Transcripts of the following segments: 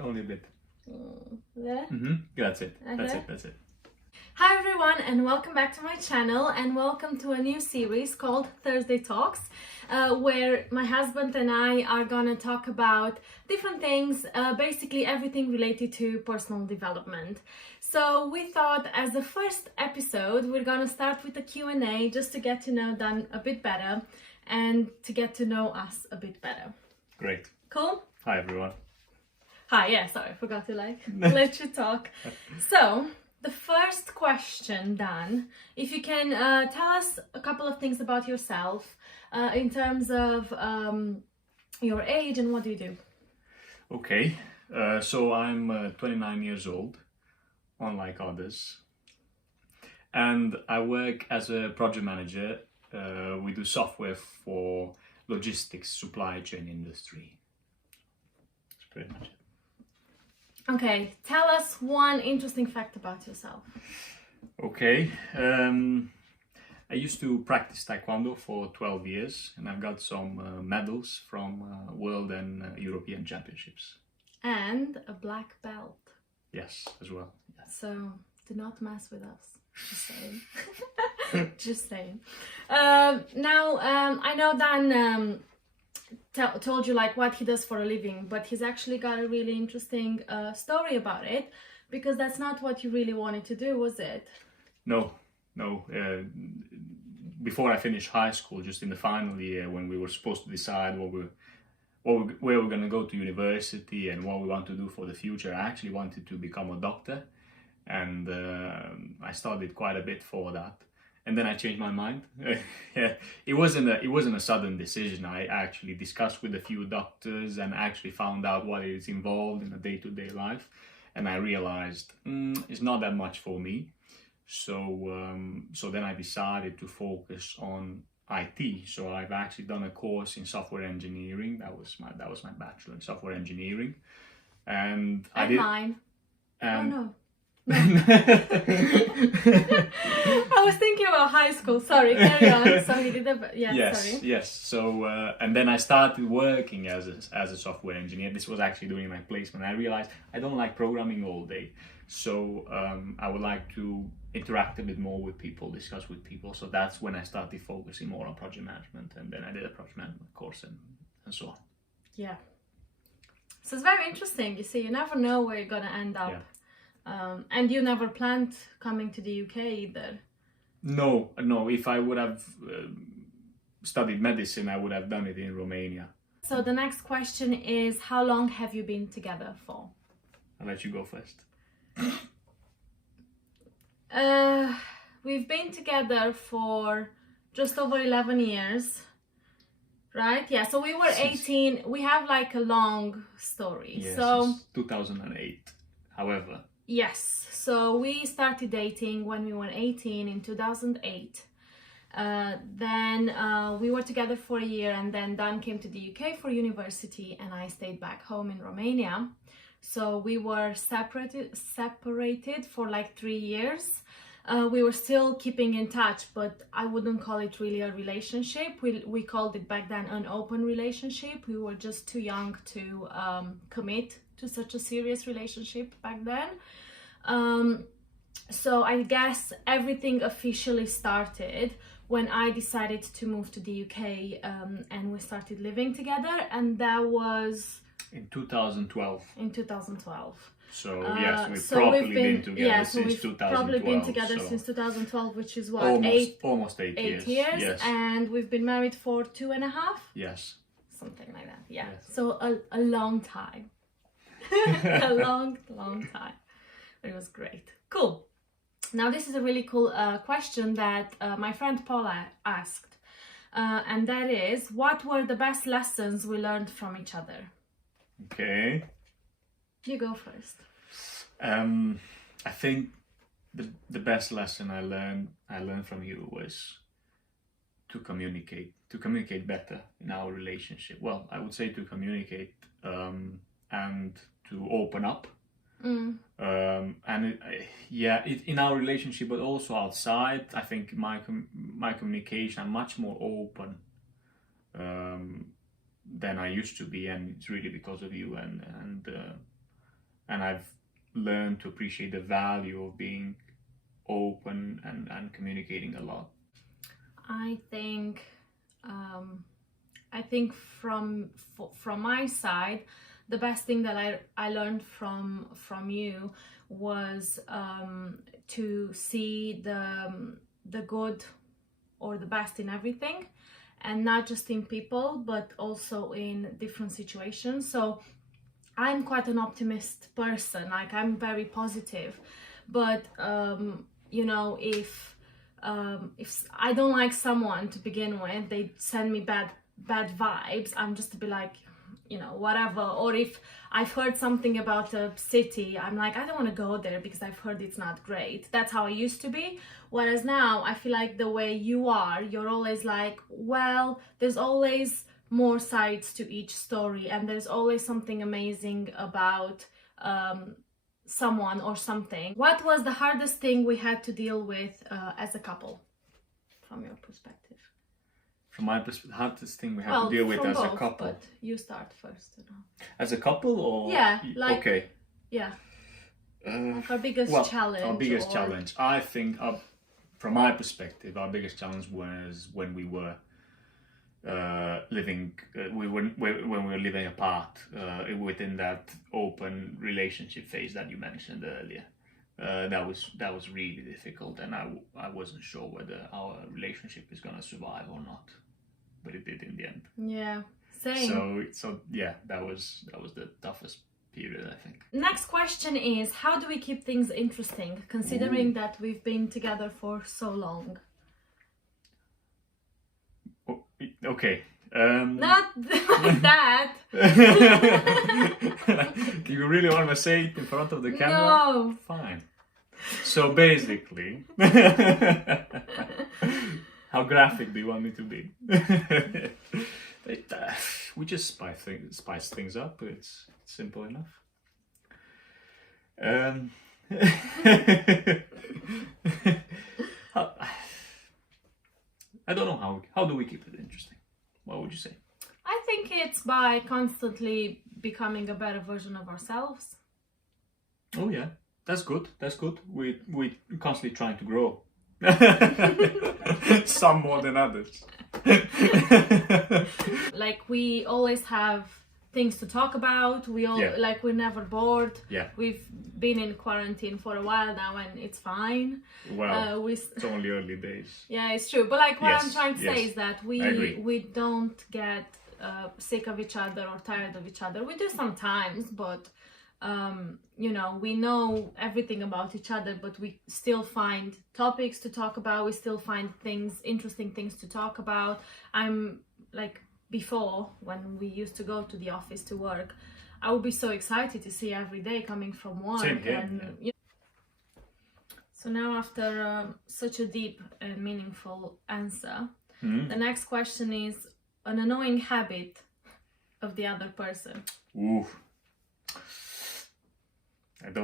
Only a bit. There? That's it. That's Okay. it. That's it. Hi everyone, and welcome back to my channel, and welcome to a new series called Thursday Talks, where my husband and I are gonna talk about different things, basically everything related to personal development. So we thought as the first episode we're gonna start with a Q&A just to get to know Dan a bit better and to get to know us a bit better. Great. Cool? Hi everyone. Hi, yeah, sorry, I forgot to let you talk. So, the first question, Dan, if you can tell us a couple of things about yourself in terms of your age and what do you do? Okay. So I'm 29 years old, unlike others, and I work as a project manager. We do software for logistics, supply chain industry. That's pretty much it. Okay, tell us one interesting fact about yourself. Okay. I used to practice Taekwondo for 12 years and I've got some medals from world and European championships. And a black belt. Yes, as well. Yes. So, do not mess with us. Just saying. Just saying. Now, I know Dan told you like what he does for a living, but he's actually got a really interesting story about it, because that's not what you really wanted to do, was it? No. Before I finished high school, just in the final year, when we were supposed to decide where we're going to go to university and what we want to do for the future, I actually wanted to become a doctor, and I studied quite a bit for that. And then I changed my mind. Yeah, it wasn't a sudden decision. I actually discussed with a few doctors and actually found out what is involved in a day-to-day life, and I realized it's not that much for me. So then I decided to focus on IT. So I've actually done a course in software engineering. That was my bachelor in software engineering, and I did mine. And, oh no. I was thinking about high school. Sorry, carry on. So he did that. Yes. So and then I started working as a software engineer. This was actually during my placement. I realized I don't like programming all day, so I would like to interact a bit more with people, discuss with people. So that's when I started focusing more on project management, and then I did a project management course and so on. Yeah. So it's very interesting. You see, you never know where you're gonna end up. Yeah. And you never planned coming to the UK either? No. If I would have studied medicine, I would have done it in Romania. So the next question is, how long have you been together for? I'll let you go first. We've been together for just over 11 years. Right? Yeah, so we were 18. We have like a long story. Yes, so 2008. However. Yes, so we started dating when we were 18 in 2008. Then we were together for a year, and then Dan came to the UK for university and I stayed back home in Romania. So we were separated for like 3 years. We were still keeping in touch, but I wouldn't call it really a relationship. We called it back then an open relationship. We were just too young to commit to such a serious relationship back then. So I guess everything officially started when I decided to move to the UK, and we started living together, and that was in 2012. In 2012. So yes, we've probably been together since 2012. Probably been together since 2012, which is what, almost eight years. Yes. And we've been married for 2.5. Yes. Something like that. Yeah. Yes. So a long time. A long time. It was great. Cool. Now this is a really cool question that my friend Paula asked, and that is, what were the best lessons we learned from each other? Okay. You go first. I think the best lesson I learned from you was to communicate better in our relationship. Well, I would say to communicate and to open up. In our relationship, but also outside, I think my communication, I'm much more open than I used to be, and it's really because of you. And and I've learned to appreciate the value of being open and communicating a lot. I think from my side, the best thing that I learned from you was to see the good or the best in everything, and not just in people but also in different situations. So I'm quite an optimist person, like I'm very positive, but you know, if I don't like someone to begin with, they send me bad vibes, I'm just to be like, you know, whatever. Or if I've heard something about a city, I'm like, I don't want to go there because I've heard it's not great. That's how I used to be. Whereas now I feel like the way you are, you're always like, well, there's always more sides to each story, and there's always something amazing about someone or something. What was the hardest thing we had to deal with as a couple, from your perspective? From my perspective, hardest thing we have to deal with as both, a couple. But you start first. You know. As a couple, or yeah, like okay, yeah, like our biggest challenge. Our biggest challenge, I think, from my perspective, our biggest challenge was when we were living. When we were living apart within that open relationship phase that you mentioned earlier. That was really difficult, and I wasn't sure whether our relationship is gonna survive or not, but it did in the end. Yeah, same. So yeah, that was the toughest period, I think. Next question is, how do we keep things interesting, considering that we've been together for so long? Oh, okay. Not like that. Do you really want to say it in front of the camera? No. Fine. So basically, how graphic do you want me to be? We just spice things up. It's simple enough. I don't know how do we keep it interesting? What would you say? I think it's by constantly becoming a better version of ourselves. Oh yeah, that's good. We constantly trying to grow. Some more than others. Like we always have things to talk about. Like we're never bored. Yeah. We've been in quarantine for a while now, and it's fine. Well, it's only early days. Yeah, it's true. But like what Yes, I'm trying to say yes. is that I we don't get sick of each other or tired of each other. We do sometimes, but you know, we know everything about each other, but we still find topics to talk about. We still find interesting things to talk about. I'm like, before, when we used to go to the office to work, I would be so excited to see every day coming from work. Same here, and yeah. you know. So now, after such a deep and meaningful answer, the next question is an annoying habit of the other person. Ooh. It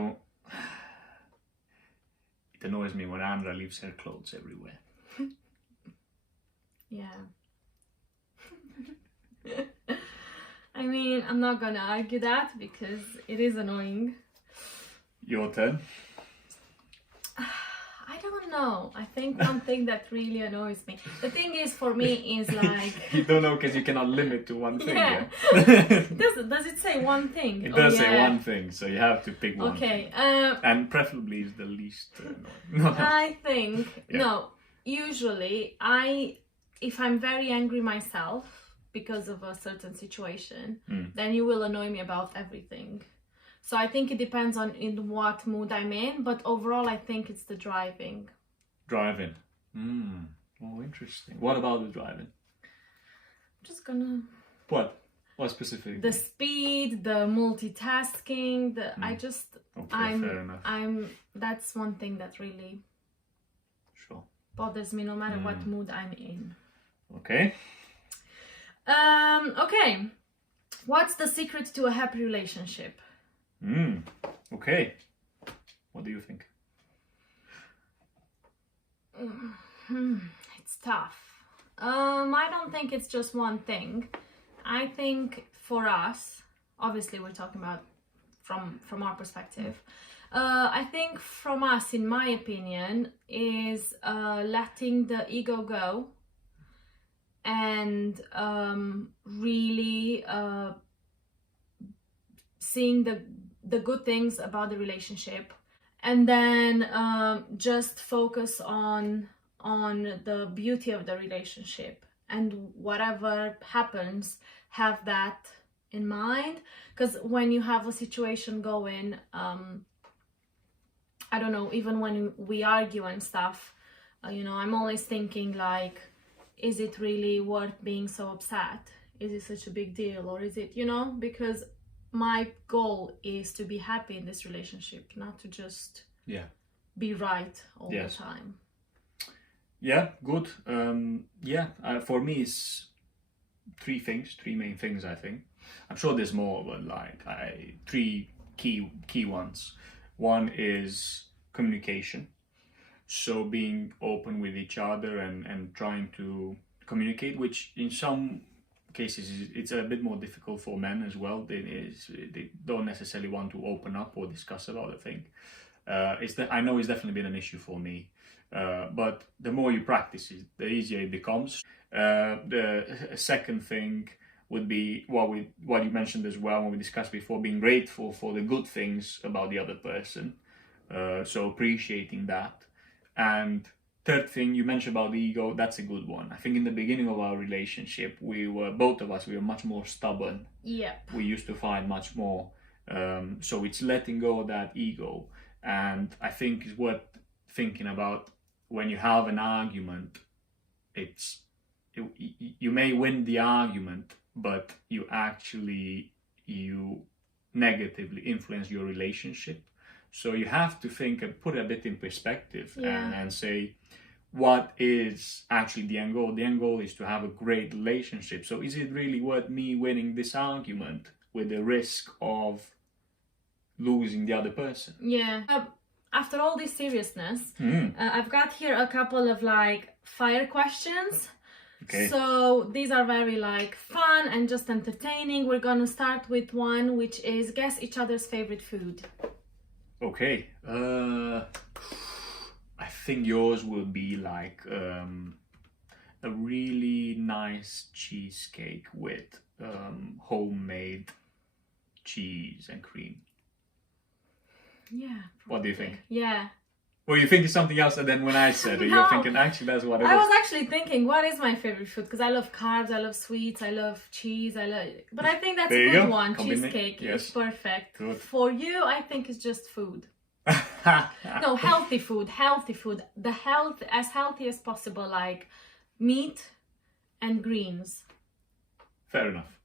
annoys me when Andra leaves her clothes everywhere. Yeah. I mean, I'm not gonna argue that because it is annoying. Your turn. I don't know. I think one thing that really annoys me. The thing is, for me, is like... You don't know because you cannot limit to one thing. Yeah. Yeah? Does it say one thing? It does say yeah. one thing, so you have to pick one Okay. thing. And preferably is the least annoying. I think... Yeah. No. Usually, if I'm very angry myself because of a certain situation, then you will annoy me about everything. So I think it depends on in what mood I'm in, but overall I think it's the driving. Driving. Oh, interesting. What about the driving? I'm just gonna... What? What specifically? The speed, the multitasking, I just... Okay, fair enough. That's one thing that really Sure. bothers me no matter what mood I'm in. Okay. Okay. What's the secret to a happy relationship? Okay. What do you think? It's tough. I don't think it's just one thing. I think for us, obviously we're talking about from our perspective. I think from us, in my opinion, is letting the ego go and really seeing the good things about the relationship, and then just focus on the beauty of the relationship, and whatever happens, have that in mind. Because when you have a situation going, I don't know, even when we argue and stuff, I'm always thinking like, is it really worth being so upset? Is it such a big deal? Or is it, because my goal is to be happy in this relationship, not to just be right all the time. Yeah, good. For me, it's three main things, I think. I'm sure there's more, but three key ones. One is communication. So being open with each other and trying to communicate, which in some cases it's a bit more difficult for men as well. They don't necessarily want to open up or discuss about a thing. I know it's definitely been an issue for me. But the more you practice it, the easier it becomes. The second thing would be what you mentioned as well when we discussed before, being grateful for the good things about the other person. So appreciating that. And third thing you mentioned about the ego, that's a good one. I think in the beginning of our relationship, both of us were much more stubborn. Yep. We used to fight much more. So it's letting go of that ego. And I think it's worth thinking about when you have an argument, you may win the argument, but you negatively influence your relationship. So you have to think and put a bit in perspective and say, what is actually the end goal? The end goal is to have a great relationship. So is it really worth me winning this argument with the risk of losing the other person? Yeah. After all this seriousness, I've got here a couple of fire questions. Okay. So these are very fun and just entertaining. We're gonna start with one which is guess each other's favorite food. Okay. I think yours will be a really nice cheesecake with homemade cheese and cream. Yeah. What do you think? Yeah. Well, you think it's something else, and then when I said it, you're thinking, actually, that's what it is. I was actually thinking, what is my favorite food? Because I love carbs, I love sweets, I love cheese, but I think that's a good one. Cheesecake is perfect. Good. For you, I think it's just food. No, healthy food. As healthy as possible, like meat and greens. Fair enough.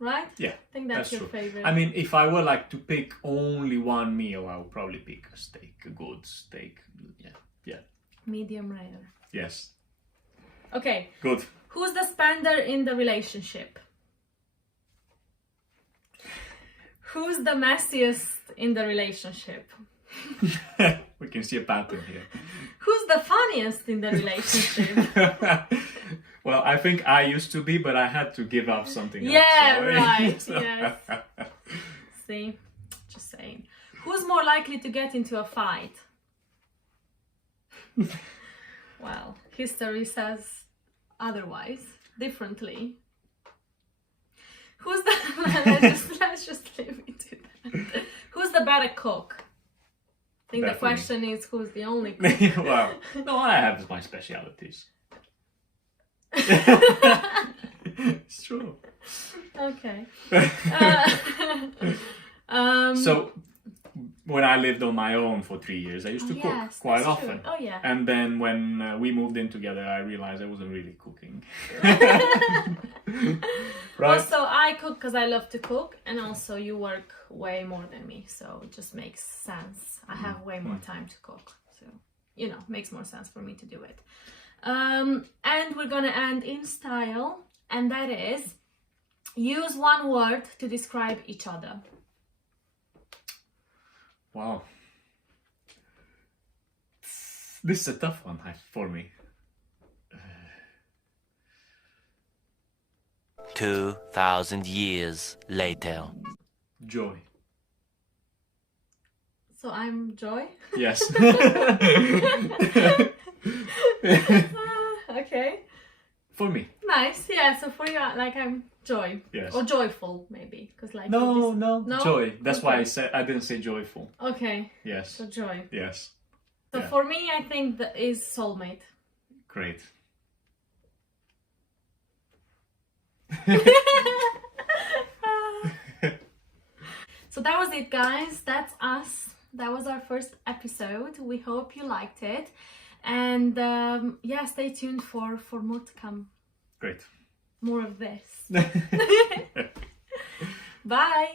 Right? Yeah, I think that's your true. favorite. I mean, if I were to pick only one meal, I would probably pick a steak, a good steak. Yeah. Medium rare. Yes. Okay. Good. Who's the spender in the relationship? Who's the messiest in the relationship? We can see a pattern here. Who's the funniest in the relationship? Well, I think I used to be, but I had to give up something else. Yeah, right. Yes. See, just saying. Who's more likely to get into a fight? Well, history says otherwise, differently. Who's the? let's just leave it to that. Who's the better cook? I think the question is who's the only cook. Well, no, I have my specialities. It's true. Okay. So when I lived on my own for 3 years, I used to cook quite often. True. Oh yeah. And then when we moved in together, I realized I wasn't really cooking. Right. Also, I cook because I love to cook, and also you work way more than me, so it just makes sense. I have way more time to cook, so makes more sense for me to do it. And we're gonna end in style, and that is use one word to describe each other. Wow. This is a tough one for me. 2,000 years later. Joy. So I'm Joy. Yes. Okay. For me. Nice. Yeah. So for you, like I'm Joy. Yes. Or joyful, maybe, because like No, this... no, Joy. That's why Okay. I didn't say joyful. Okay. Yes. So Joy. Yes. So Yeah. for me, I think that is soulmate. Great. So that was it, guys. That's us. That was our first episode. We hope you liked it, and yeah, stay tuned for more to come. Great. More of this. Bye.